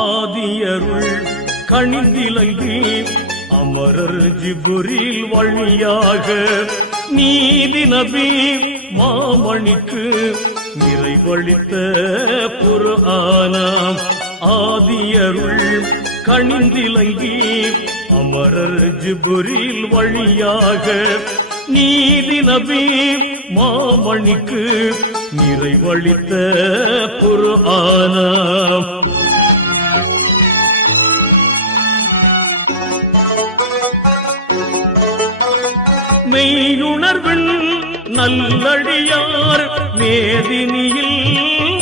ஆதியருள் கணிந்திலங்கி அமரர் ஜிப்ரீல் வழியாக நீதி நபி மாமணிக்கு நிறைவளித்த குர்ஆனாம். ஆதியருள் கணிந்திலங்கி அமரர் ஜிப்ரீல் வழியாக நீதி நபி மாமணிக்கு நிறைவளித்த குர்ஆனாம். மெய்யுணர்வின் நல்லடியார் மேதினியில்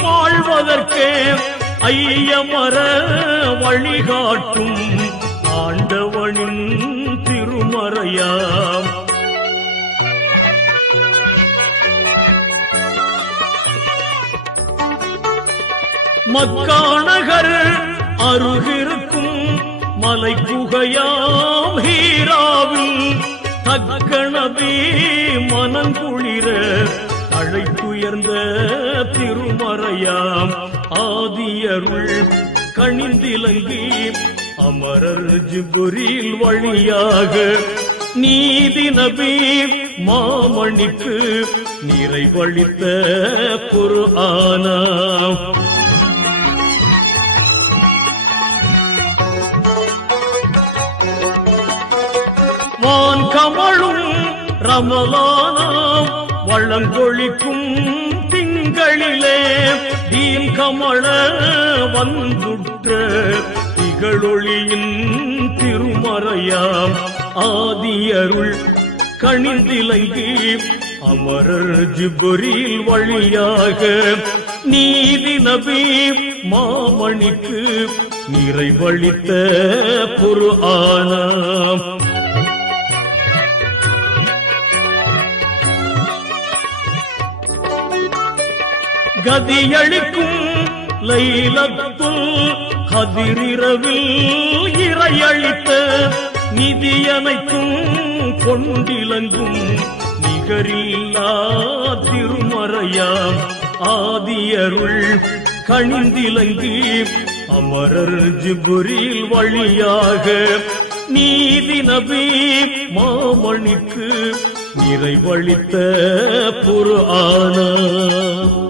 வாழ்வதற்கே ஐயமர வழிகாட்டும் ஆண்டவனின் திருமறையாம். மக்கா நகர் அருகிருக்கும் மலை குகையாம் ஹீராவில் தக்க நபி மனங்குளிர அழைத்துயர்ந்த திருமறையாம். ஆதியருள் கணிந்திலங்கி அமரர் ஜிப்ரீல் வழியாக நீதி நபி மாமணிக்கு நிறைவளித்த குர்ஆனாம். வான் கமழும் ரமலானாம் வளங்கொழிக்கும் திங்களிலே தீன் கமழ வந்துற்ற திகழொளியின் திருமறையாம். ஆதியருள் கணிந்திலங்கி அமரர் ஜிப்ரீல் வழியாக நீதி நபி மாமணிக்கு நிறைவளித்த குர்ஆனாம். கதியளிக்கும் லைலத்துல் கதிரிரவில் இறையளித்த நிதியனைக்கும் கொண்டிலங்கும் நிகரில்லா திருமறையாம். ஆதியருள் கணிந்திலங்கி அமரர் ஜிப்ரீல் வழியாக நீதி நபி மாமணிக்கு நிறைவளித்த குர்ஆனாம்.